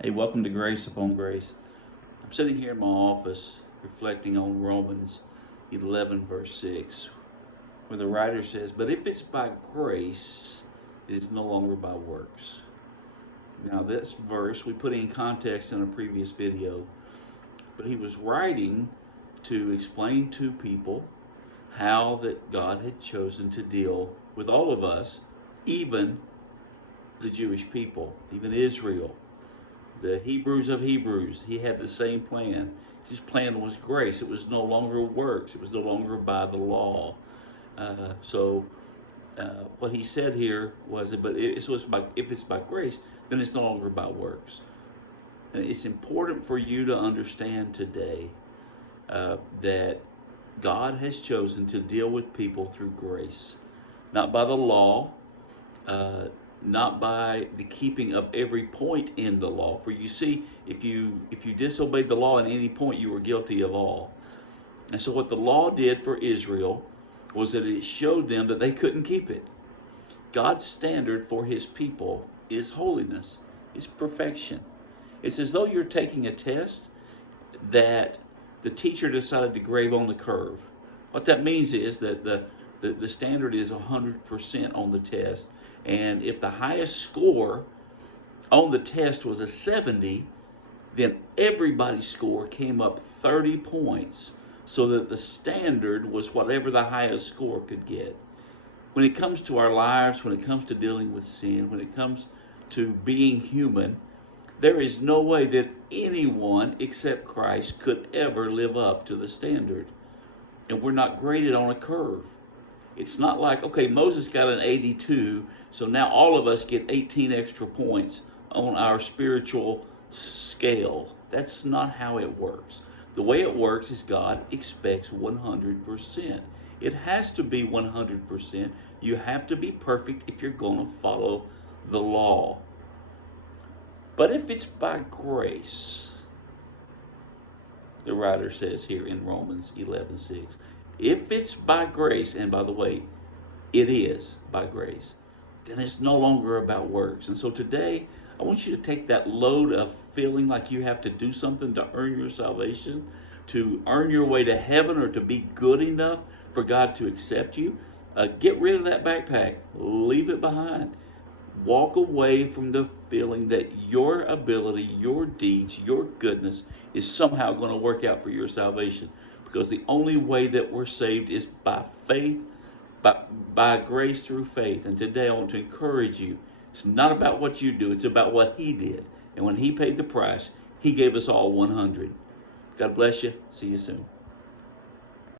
Hey, welcome to Grace Upon Grace. I'm sitting here in my office reflecting on Romans 11, verse 6, where the writer says, "But if it's by grace, it is no longer by works." Now, this verse we put in context in a previous video, but he was writing to explain to people how that God had chosen to deal with all of us, even the Jewish people, even Israel. The Hebrews of Hebrews, he had the same plan. His plan was grace. It was no longer works. It was no longer by the law. What he said here was, if it's by grace, then it's no longer by works. And it's important for you to understand today that God has chosen to deal with people through grace, not by the law, not by the keeping of every point in the law. For you see, if you disobeyed the law at any point, you were guilty of all. And so what the law did for Israel was that it showed them that they couldn't keep it. God's standard for his people is holiness, is perfection. It's as though you're taking a test that the teacher decided to grade on the curve. What that means is that the standard is 100% on the test. And if the highest score on the test was a 70, then everybody's score came up 30 points so that the standard was whatever the highest score could get. When it comes to our lives, when it comes to dealing with sin, when it comes to being human, there is no way that anyone except Christ could ever live up to the standard. And we're not graded on a curve. It's not like, okay, Moses got an 82, so now all of us get 18 extra points on our spiritual scale. That's not how it works. The way it works is God expects 100%. It has to be 100%. You have to be perfect if you're going to follow the law. But if it's by grace, the writer says here in Romans 11:6, if it's by grace, and by the way, it is by grace, then it's no longer about works. And so today, I want you to take that load of feeling like you have to do something to earn your salvation, to earn your way to heaven, or to be good enough for God to accept you. Get rid of that backpack. Leave it behind. Walk away from the feeling that your ability, your deeds, your goodness is somehow going to work out for your salvation. Because the only way that we're saved is by faith, by grace through faith. And today I want to encourage you. It's not about what you do, it's about what he did. And when he paid the price, he gave us all 100. God bless you. See you soon.